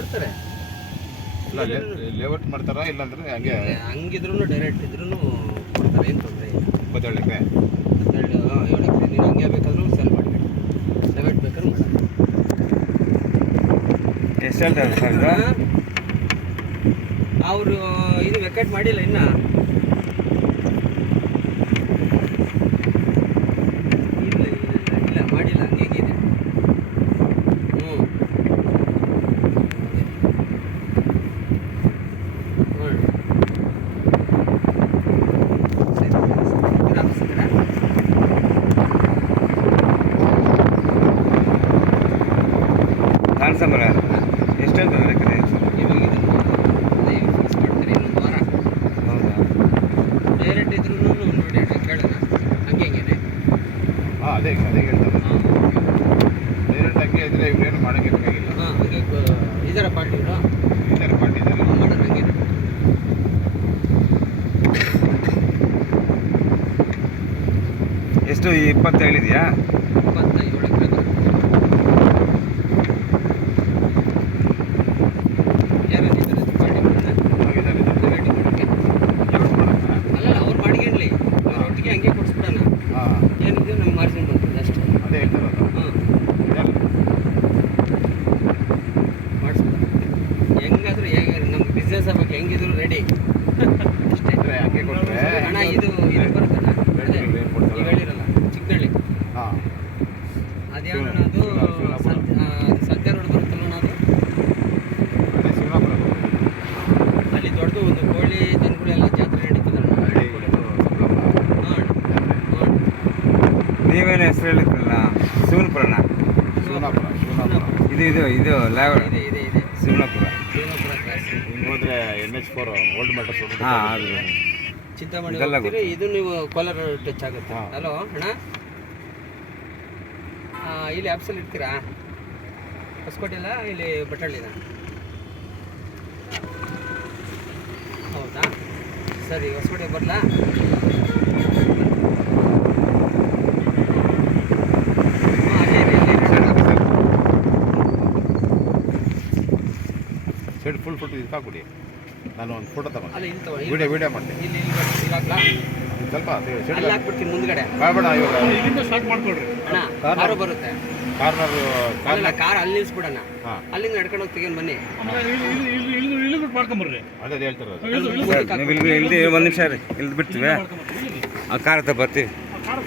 ಕೊಡ್ತಾರೆ. ಇಲ್ಲ ಲೇಔಟ್ ಮಾಡ್ತಾರಾ ಇಲ್ಲಾಂದ್ರೆ ಹಂಗಿದ್ರು ಡೈರೆಕ್ಟ್ ಇದ್ರೂ ಕೊಡ್ತಾರೆ, ಏನು ತೊಂದರೆ ಇಲ್ಲ. 27 ಎಕರೆ 7 ಎಕರೆ ನೀನು ಹಂಗೆ ಬೇಕಾದ್ರೂ ಸೆಲ್ ಮಾಡಬೇಕು, ಲೇಔಟ್ ಬೇಕಾದ್ರೂ ಮಾಡೋದು. ಎಷ್ಟು ಹೇಳ್ತಾರೆ ಸರ್ ಇದು? ಅವರು ಇದು ವೆಕೇಟ್ ಮಾಡಿಲ್ಲ ಇನ್ನು. ಇಲ್ಲ ಮಾಡಿಲ್ಲ, ಹಂಗೇಗಿದೆ. ಕಾಣಿಸಂಬರ ಎಷ್ಟು ಹೇಳ್ತಾರೆ ಎಕರೆ? ಫಿಕ್ಸ್ ಮಾಡ್ತಾರೆ ಇನ್ನೊಂದು ವಾರ. ಹೌದಾ? ಡೈರೆಕ್ಟ್ ಇದ್ರೂ ನೋಡಿ ಕೇಳೋಣ, ಹಂಗೆ ಹೆಂಗೇನೆ. ಹಾಂ ಅದೇ ಹೇಳ್ತಾರೆ. ಡೈರೆಕ್ಟ್ ಹಂಗೆ ಇದ್ರೆ ಇವ್ರೇನು ಮಾಡೋಕ್ಕೆ ಬೇಕಾಗಿಲ್ಲ. ಹಾಂ ಹಂಗೆ ಇದರ ಪಾರ್ಟಿಗಳು ಇದ್ದಾರೆ ಪಾರ್ಟಿ ಇದ್ದಾರೆ ಮಾಡೋಣ ಹಂಗೆ. ಎಷ್ಟು 20 ಹೇಳಿದೆಯಾ? 27 ಎಕರೆ ಬರುತ್ತೆ. ಯಾರಿದ್ದಾರೆ ಪಾರ್ಟಿಗಳನ್ನ ಡಿವೈಡಿಂಗ್ ಮಾಡೋಕ್ಕೆ? ಅಲ್ಲ ಅವ್ರು ಮಾಡ್ಕೊಂಡ್ಲಿ, ಅವ್ರ ಒಟ್ಟಿಗೆ ಹಂಗೆ ಕೊಡಿಸ್ಬಿಡೋಣ. ಹಾಂ ಏನಿದೆ ನಮ್ಮ ಮಾರ್ಜಿನ್ ಬರ್ತದೆ ಅಷ್ಟೇ. ಅದೇ ಹೇಳ್ತಾರಲ್ಲ. ಹಾಂ ಮಾಡಿಸ್ಬಿಡೋಣ. ಹೆಂಗಾದ್ರೂ ಹೇಗೆ ನಮ್ಮ ಬಿಸ್ನೆಸ್ ಬಗ್ಗೆ ಹೆಂಗಿದ್ರು ರೆಡಿ ಅಷ್ಟೇ. ಹಂಗೆ ಕೊಟ್ಟರೆ ಹಣ ಇದು ಬರುತ್ತಲ್ಲ, ಅದೇ ನೀವು ಹೇಳಿರಲ್ಲ ಚಿಕ್ಕನಳ್ಳಿ. ಹಾಂ ಅದ್ಯಾವ ಅದು ಸತ್ಯ ರೋಡ್ ಬರುತ್ತಲ್ಲ ಅದು. ಅದೇ ಶಿವನಾಪುರ ಅಲ್ಲಿ ದೊಡ್ಡದು ಒಂದು ಕೋಳಿ ದನಗಳೆಲ್ಲ ಜಾತ್ರೆ ನಡೀತದಣ್ಣ. ನೀವೇನು ಹೆಸರು ಹೇಳಿದ್ರಲ್ಲ? ಶಿವನಪುರನ? ಶಿವನಾಪುರ ಇದು ಲಾವಣ ಇದೆ ಶಿವನಪುರ. ಶಿವನಪುರ ಕ್ರಾಸ್. ಹಿಂಗೆ ಹೋದ್ರೆ NH4 ಓಲ್ಡ್ ಮೆಟರ್ಸ್ ರೋಡ್. ಹಾಂ ಅದು ಚಿಂತಾಮಣಿ ಇದೆಲ್ಲ ಹೋಗ್ತೀರಿ, ಇದು ನೀವು ಕೋಲಾರ ಟಚ್ ಆಗುತ್ತೆ. ಹಾಂ. ಹಲೋ ಅಣ್ಣ, ಇಲ್ಲಿ ಆ್ಯಪ್ಸಲ್ಲಿ ಇರ್ತೀರಾ? ಹೊಸಕೋಟೆಲ್ಲ ಇಲ್ಲಿ ಬಟ್ಟಳ್ಳಿನ? ಹೌದಾ ಸರಿ, ಹೊಸಕೋಟೆ ಬರಲಾ? ಸೈಡ್ ಫುಲ್ ಫೋಟೋ ಇದಕ್ಕೆ ಹಾಕ್ಬಿಡಿ. ನಾನು ಒಂದು ಫೋಟೋ ತಗೊಂಡು ಅಲ್ಲ ಇಲ್ಲಿ ತಗೊಳ್ಳಿ. ವಿಡಿಯೋ ಮಾಡ್ತೀನಿ. ಇಲ್ಲಿ ಹಾಕ್ಲಾ? ಸ್ವಲ್ಪ ಅಲ್ಲಿ ಹಾಕ್ಬಿಡ್ತೀನಿ ಮುಂದ್ಗಡೆ. ಬೇಡ ಇವಾಗ ಇಲ್ಲಿಂದ ಸ್ಟಾರ್ಟ್ ಮಾಡ್ಕೊಳ್ರಿ. ಅಣ್ಣ ಕಾರು ಬರುತ್ತೆ. ಕಾರ್ನರ್ ಕಾರ್ ಅಲ್ಲಿ ನಿಲ್ಸ್ಬಿಡೋಣ. ಹಾಂ ಅಲ್ಲಿಂದ ನಡ್ಕೊಂಡು ಹೋಗಿ ತೆಗೆದು ಬನ್ನಿ. ಇಳಿದು ಮಾಡ್ಕೊಂಬರ್ರಿ. ಅದೇ ಹೇಳ್ತಾರೆ. ನೀವು ಇಲ್ಲಿ ಒಂದು ನಿಮಿಷ ರೀ, ಇಲ್ದು ಬಿಡ್ತೀವಿ. ಆ ಕಾರ್ ಹತ್ರ ಬರ್ತೀವಿ. ಕಾರ್